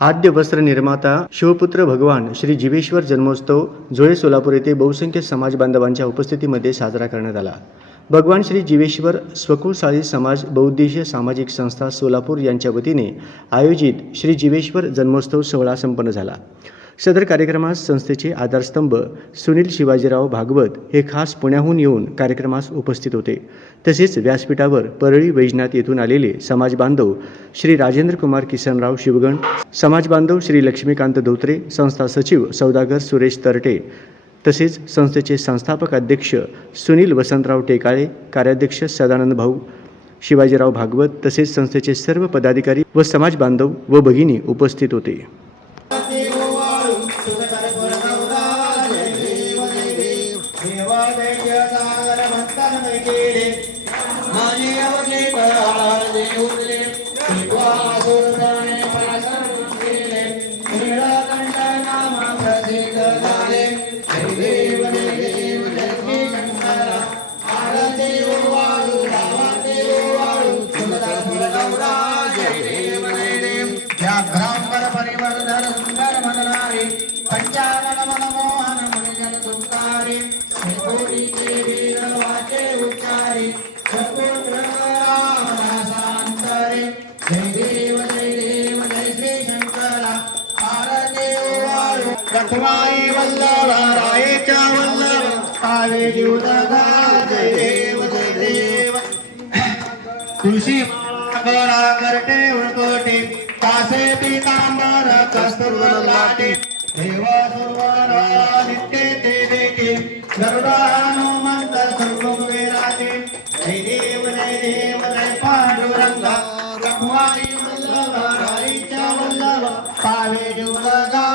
आद्य वस्त्र निर्माता शिवपुत्र भगवान श्री जीवेश्वर जन्मोत्सव जोळे सोलापूर येथे बहुसंख्य समाज बांधवांच्या उपस्थितीमध्ये साजरा करण्यात आला. भगवान श्री जीवेश्वर स्वकुळसाळी समाज बहुद्देशीय सामाजिक संस्था सोलापूर यांच्या वतीने आयोजित श्री जीवेश्वर जन्मोत्सव सोहळा संपन्न झाला. सदर कार्यक्रमास संस्थेचे आधारस्तंभ सुनील शिवाजीराव भागवत हे खास पुण्याहून येऊन कार्यक्रमास उपस्थित होते. तसेच व्यासपीठावर परळी वैजनाथ येथून आलेले समाज बांधव श्री राजेंद्र कुमार किसनराव शिवगण समाजबांधव श्री लक्ष्मीकांत धोत्रे संस्था सचिव सौदागर सुरेश तरटे तसेच संस्थेचे संस्थापक अध्यक्ष सुनील वसंतराव टेकाळे कार्याध्यक्ष सदानंद भाऊ शिवाजीराव भागवत तसेच संस्थेचे सर्व पदाधिकारी व समाज बांधव व भगिनी उपस्थित होते. या व्याघ्रांबर परिवर्धन सुंदर मननारे पंचानन मनमोहन मुनिजन तुमकारे श्रीकोटीचे वीर वाचे उच्चारे सपुत्र रामदासांतरे जय देव जय देव जय श्री शंकरा. भारदेव वाळू. रखमाई वल्लभ रायेच्या वल्लभ. कावे जीवदगा जय देव जय देव. तुळशी करा करते पीतांबर कस्तुरलाटे देव सर्वर ते देखे सर्व हनुमंत विराजे जय देव जय देव जय पांडुरंगा रघुवारी वल्लभ हरीच्या वल्लभ पावे जुगदा